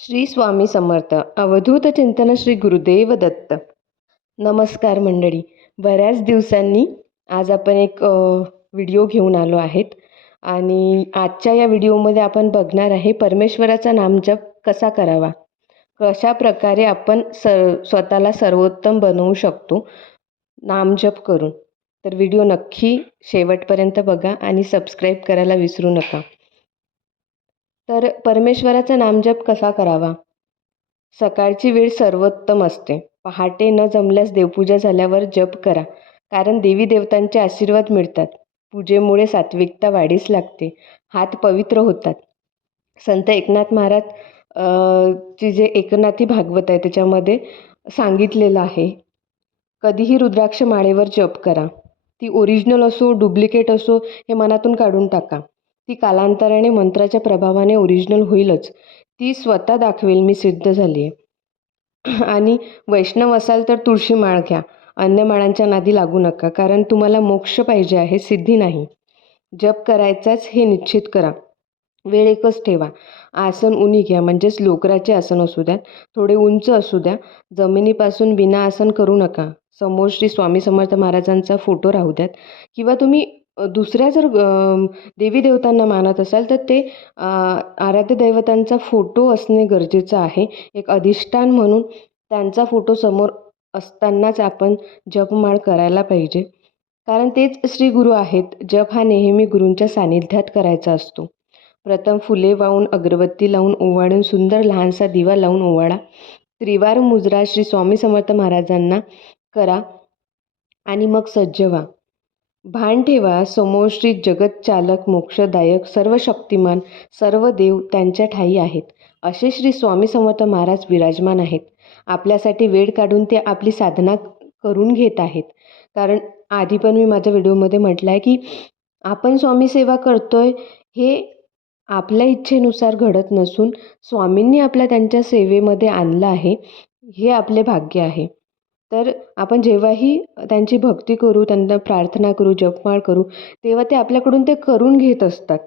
श्री स्वामी समर्थ. अवधूत चिंतन श्री गुरुदेव दत्त. नमस्कार मंडळी. बऱ्याच दिवसांनी आज आपण एक व्हिडिओ घेऊन आलो आहेत. आणि आजच्या या व्हिडिओमध्ये आपण बघणार आहे परमेश्वराचा नामजप कसा करावा? कशा प्रकारे आपण सर स्वतःला सर्वोत्तम बनवू शकतो? नामजप करून. तर व्हिडिओ नक्की शेवटपर्यंत बघा आणि सबस्क्राईब करायला विसरू नका. तर परमेश्वराचा नामजप कसा करावा? सकाळची वेळ सर्वोत्तम असते. पहाटे न जमल्यास देवपूजा झाल्यावर जप करा. कारण देवी देवतांचे आशीर्वाद मिळतात. पूजेमुळे सात्विकता वाढीस लागते. हात पवित्र होतात. संत एकनाथ महाराज ची जे एकनाथी भागवत आहे त्याच्यामध्ये सांगितलेलं आहे. कधीही रुद्राक्ष माळेवर जप करा. ती ओरिजिनल असो डुप्लिकेट असो हे मनातून काढून टाका. ती कालांतराने मंत्राच्या प्रभावाने ओरिजिनल होईलच. ती स्वतः दाखवेल मी सिद्ध झाली आहे आणि वैष्णव असाल तर तुळशी माळ घ्या. अन्य माळांच्या नादी लागू नका कारण तुम्हाला मोक्ष पाहिजे आहे सिद्धी नाही. जप करायचाच हे निश्चित करा. वेळ एकच ठेवा. आसन उनी घ्या म्हणजेच लोकराचे आसन असू द्या. थोडे उंच असू द्या. जमिनीपासून बिना आसन करू नका. समोर श्री स्वामी समर्थ महाराजांचा फोटो राहू द्यात. किंवा तुम्ही दुसऱ्या जर देवी देवतांना मानत असाल तर ते आराध्य दैवतांचा फोटो असणे गरजेचं आहे. एक अधिष्ठान म्हणून त्यांचा फोटो समोर असतानाच आपण जपमाळ करायला पाहिजे. कारण तेच श्री गुरु आहेत. जप हा नेहमी गुरूंच्या सानिध्यात करायचा असतो. प्रथम फुले वाहून अगरबत्ती लावून ओवाळून सुंदर लहानसा दिवा लावून ओवाळा. त्रिवार मुजरा श्री स्वामी समर्थ महाराजांना करा आणि मग सज्ज व्हा. भान ठेवा समोर श्री जगतचालक मोक्षदायक सर्व शक्तिमान सर्व देव त्यांच्या ठाई आहेत. असे श्री स्वामी समर्थ महाराज विराजमान आहेत. आपल्यासाठी वेळ काढून ते आपली साधना करून घेत आहेत. कारण आधी पण मी माझ्या व्हिडिओमध्ये म्हटलं आहे की आपण स्वामी सेवा करतोय हे आपल्या इच्छेनुसार घडत नसून स्वामींनी आपल्या त्यांच्या सेवेमध्ये आणलं आहे हे आपले भाग्य आहे. तर आपण जेव्हाही त्यांची भक्ती करू त्यांना प्रार्थना करू जपमाळ करू तेव्हा ते आपल्याकडून ते करून घेत असतात.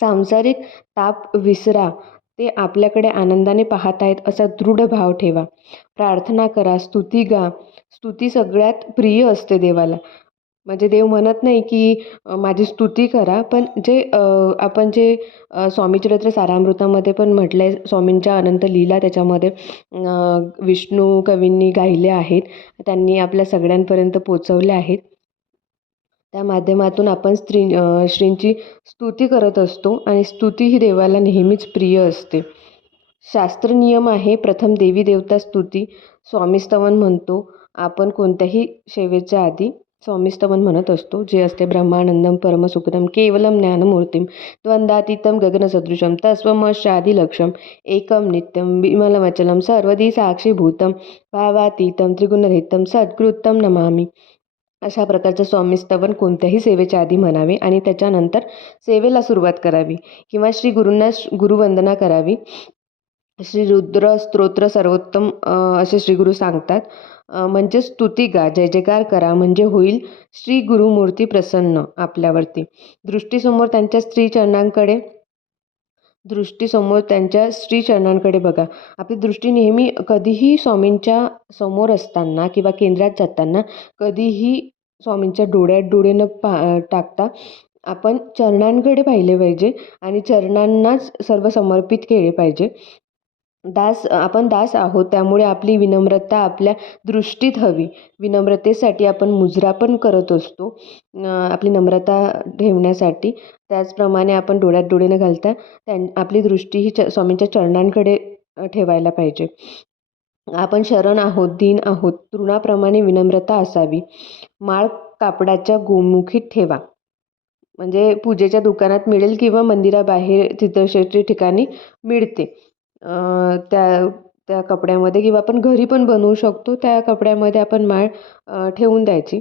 सांसारिक ताप विसरा ते आपल्याकडे आनंदाने पाहत आहेत असा दृढ भाव ठेवा. प्रार्थना करा स्तुती गा स्तुती सगळ्यात प्रिय असते देवाला. म्हणजे देव म्हणत नाही की माझी स्तुती करा. पण जे आपण जे स्वामीचरित्र सारामृतामध्ये पण म्हटलं आहे स्वामींच्या अनंत लीला त्याच्यामध्ये विष्णू कवींनी गायले आहेत. त्यांनी आपल्या सगळ्यांपर्यंत पोचवले आहेत. त्या माध्यमातून आपण स्त्री श्रींची स्तुती करत असतो आणि स्तुती ही देवाला नेहमीच प्रिय असते. शास्त्र नियम आहे प्रथम देवी देवता स्तुती स्वामीस्तवन म्हणतो आपण कोणत्याही सेवेच्या आधी स्वामीस्तवन म्हणत असतो जे असते ब्रह्मानंदम परमसुखदम केवलम ज्ञानमूर्तीम द्वंद्वातीतम गगनसदृशम तस्वमशादिलक्षम एकम नित्यम विमलमचलम सर्वदी साक्षीभूतम भावातीतम त्रिगुणरहितम सद्गुरुत्तम नमामी. अशा प्रकारचं स्वामीस्तवन कोणत्याही सेवेच्या आधी म्हणावे आणि त्याच्यानंतर सेवेला सुरुवात करावी किंवा श्री गुरूंना गुरुवंदना करावी. श्री रुद्र स्तोत्र सर्वोत्तम असे श्री गुरु सांगतात. म्हणजे स्तुती गा जय जयकार करा म्हणजे होईल श्री गुरुमूर्ती प्रसन्न आपल्यावरती. दृष्टीसमोर त्यांच्या स्त्री चरणांकडे दृष्टीसमोर त्यांच्या श्रीचरणांकडे बघा. आपली दृष्टी नेहमी कधीही स्वामींच्या समोर असताना किंवा केंद्रात जाताना कधीही स्वामींच्या डोळ्यात डोळे न पा टाकता आपण चरणांकडे पाहिले पाहिजे आणि चरणांनाच सर्व समर्पित केले पाहिजे. दास आपण दास आहोत त्यामुळे आपली विनम्रता आपल्या दृष्टीत हवी. विनम्रतेसाठी आपण मुजरा पण करत असतो आपली नम्रता ठेवण्यासाठी. त्याचप्रमाणे आपण डोळ्यात डोळे न घालता त्यां आपली दृष्टी ही च स्वामींच्या चरणांकडे ठेवायला पाहिजे. आपण शरण आहोत दीन आहोत तृणाप्रमाणे विनम्रता असावी. माळ कापडाच्या गोमुखीत ठेवा. म्हणजे पूजेच्या दुकानात मिळेल किंवा मंदिराबाहेर तिथं ठिकाणी मिळते. त्या त्या कपड्यामध्ये किंवा आपण घरी पण बनवू शकतो त्या कपड्यामध्ये आपण माळ ठेवून द्यायची.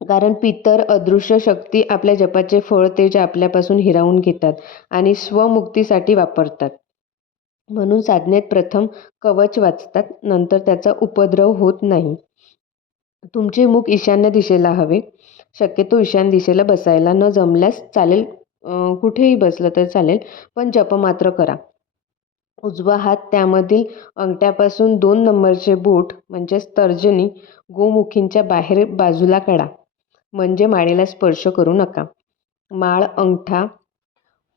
कारण पितर अदृश्य शक्ती आपल्या जपाचे फळ ते जे आपल्यापासून हिरावून घेतात आणि स्वमुक्तीसाठी वापरतात. म्हणून साधनेत प्रथम कवच वाचतात नंतर त्याचा उपद्रव होत नाही. तुमचे मुख ईशान्य दिशेला हवे. शक्यतो ईशान्य दिशेला बसायला न जमल्यास चालेल कुठेही बसलं तर चालेल पण जप मात्र करा. उजवा हात त्यामधील अंगठ्यापासून दोन नंबरचे बोट म्हणजेच तर्जनी गोमुखींच्या बाहेर बाजूला काढा. म्हणजे माळेला स्पर्श करू नका. माळ अंगठा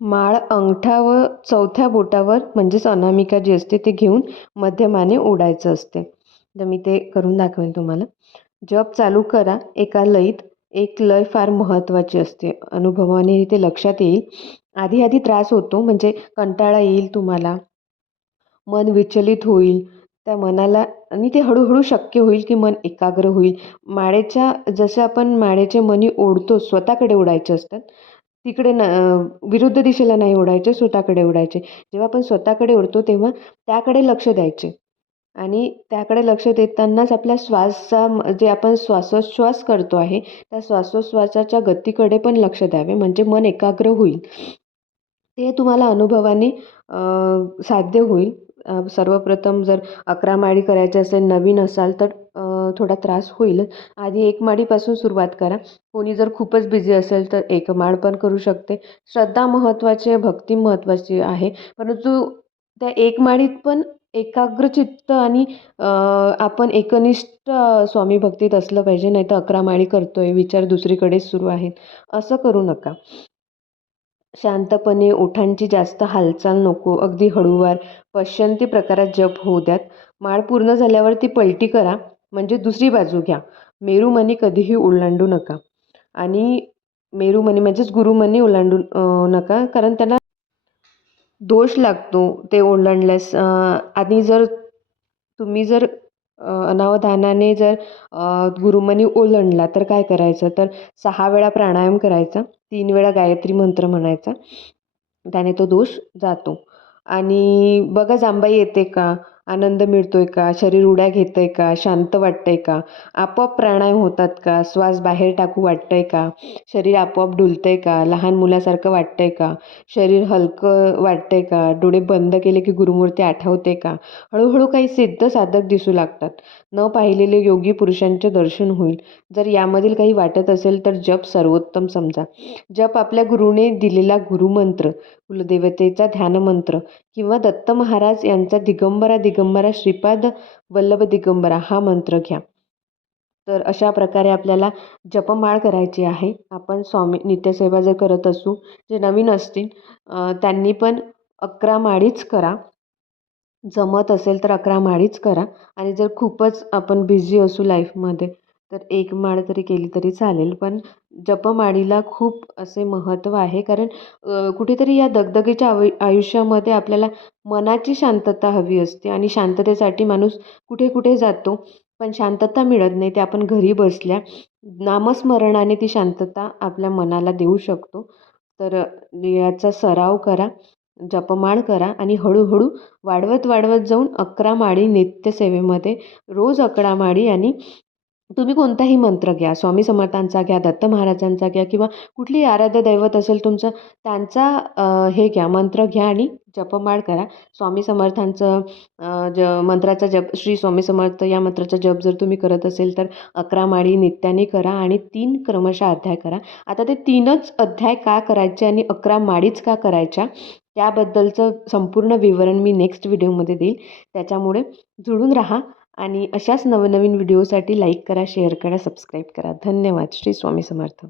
माळ अंगठा व चौथ्या बोटावर म्हणजेच अनामिका जी असते ते घेऊन मध्यमाने ओढायचं असते. तर मी ते करून दाखवेन तुम्हाला. जप चालू करा. एका लयीत एक लय फार महत्त्वाची असते. अनुभवाने ते लक्षात येईल. आधी आधी त्रास होतो म्हणजे कंटाळा येईल तुम्हाला. मन विचलित होईल. त्या मनाला आणि ते हळूहळू शक्य होईल की मन एकाग्र होईल. माळेच्या जसे आपण माळेचे मणी ओढतो स्वतःकडे ओढायचे असतात. तिकडे न विरुद्ध दिशेला नाही ओढायचे स्वतःकडे ओढायचे. जेव्हा आपण स्वतःकडे ओढतो तेव्हा त्याकडे लक्ष द्यायचे. आणि त्याकडे लक्ष देतानाच आपल्या श्वासा जे आपण श्वासोच्छ्वास करतो आहे त्या श्वासोच्छ्वासाच्या गतीकडे पण लक्ष द्यावे. म्हणजे मन एकाग्र होईल. ते तुम्हाला अनुभवाने साध्य होईल. सर्वप्रथम जर अकरा माळी करायची असेल नवीन असाल तर थोडा त्रास होईल. आधी एक माळीपासून सुरुवात करा. कोणी जर खूपच बिझी असेल तर एक माळ पण करू शकते. श्रद्धा महत्त्वाची आहे भक्ती महत्त्वाची आहे. परंतु त्या एक माळीत पण एकाग्रचित्त आणि आपण एकनिष्ठ स्वामी भक्तीत असलं पाहिजे नाही तर अकरा माळी करतो आहे विचार दुसरीकडेच सुरू आहेत. असं करू नका. शांतपणे ओठांची जास्त हालचाल नको. अगदी हळूवार. पश्चंती प्रकारात जप होऊ द्यात. माळ पूर्ण झाल्यावर ती पलटी करा. म्हणजे दुसरी बाजू घ्या. मेरुमणी कधीही ओलांडू नका. आणि मेरुमणी म्हणजेच गुरुमणी ओलांडू नका. कारण त्यांना दोष लागतो ते ओलांडल्यास. आणि जर तुम्ही जर अनावधानाने जर गुरुमणी ओलांडला तर काय करायचं? तर सहा वेळा प्राणायाम करायचा. तीन वेळा गायत्री मंत्र म्हणायचा. त्याने तो दोष जातो. आणि बघा जांबाई येते का? आनंद मिळतो आहे का? शरीर उड्या घेत आहे का? शांत वाटतं आहे का? आपोआप प्राणायाम होतात का? श्वास बाहेर टाकू वाटतं आहे का? शरीर आपोआप डुलतं आहे का? लहान मुलासारखं वाटतं आहे का? शरीर हलकं वाटतं आहे का? डोळे बंद केले की गुरुमूर्ती आठवते का? हळूहळू काही सिद्ध साधक दिसू लागतात. न पाहिलेले योगी पुरुषांचे दर्शन होईल. जर यामधील काही वाटत असेल तर जप सर्वोत्तम समजा. जप आपल्या गुरुने दिलेला गुरुमंत्र. कुलदेवतेचा ध्यानमंत्र किंवा दत्त महाराज यांचा दिगंबरा दिगंबरा श्रीपाद वल्लभ दिगंबरा हा मंत्र घ्या. तर अशा प्रकारे आपल्याला जपमाळ करायची आहे. आपण स्वामी नित्यसेवा जर करत असू जे नवीन असतील त्यांनी पण अकरा माळीच करा. जमत असेल तर अकरा माळीच करा. आणि जर खूपच आपण बिझी असू लाईफमध्ये तर एक माळ तरी केली तरी चालेल पण जपमाळीला खूप असे महत्त्व आहे. कारण कुठेतरी या दगदगीच्या आयु आयुष्यामध्ये आपल्याला मनाची शांतता हवी असते आणि शांततेसाठी माणूस कुठे कुठे जातो पण शांतता मिळत नाही. ते आपण घरी बसल्या नामस्मरणाने ती शांतता आपल्या मनाला देऊ शकतो. तर याचा सराव करा जपमाळ करा आणि हळूहळू वाढवत वाढवत जाऊन अकरा माळी नित्यसेवेमध्ये रोज अकरा माळी आणि तुम्ही कोणताही मंत्र घ्या स्वामी समर्थांचा घ्या दत्त महाराजांचा घ्या किंवा कुठली आराध्य दैवत असेल तुमचं त्यांचा हे घ्या मंत्र घ्या आणि जपमाळ करा. स्वामी समर्थांचं ज मंत्राचा जप श्री स्वामी समर्थ या मंत्राचा जप जर तुम्ही करत असेल तर अकरा माळी नित्याने करा आणि तीन क्रमशः अध्याय करा. आता ते तीनच अध्याय का करायचे आणि अकरा माळीच का करायच्या त्याबद्दलचं संपूर्ण विवरण मी नेक्स्ट व्हिडिओमध्ये देईल. त्याच्यामुळे जुळून राहा. आणि अशाच नवनवीन व्हिडिओसाठी लाईक करा शेअर करा सबस्क्राईब करा. धन्यवाद. श्री स्वामी समर्थ.